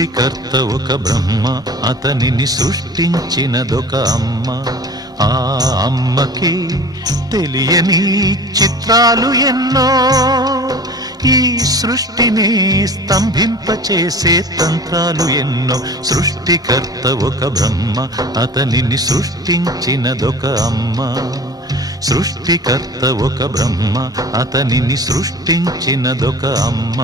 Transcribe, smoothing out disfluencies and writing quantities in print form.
సృష్టికర్త ఒక బ్రహ్మ, అతనిని సృష్టించినదొక అమ్మ. ఆ అమ్మకి తెలియని చిత్రాలు ఎన్నో, ఈ సృష్టిని స్తంభింపచేసే తంత్రాలు ఎన్నో. సృష్టికర్త ఒక బ్రహ్మ, అతనిని సృష్టించినదొక అమ్మ. సృష్టికర్త ఒక బ్రహ్మ, అతనిని సృష్టించినదొక అమ్మ.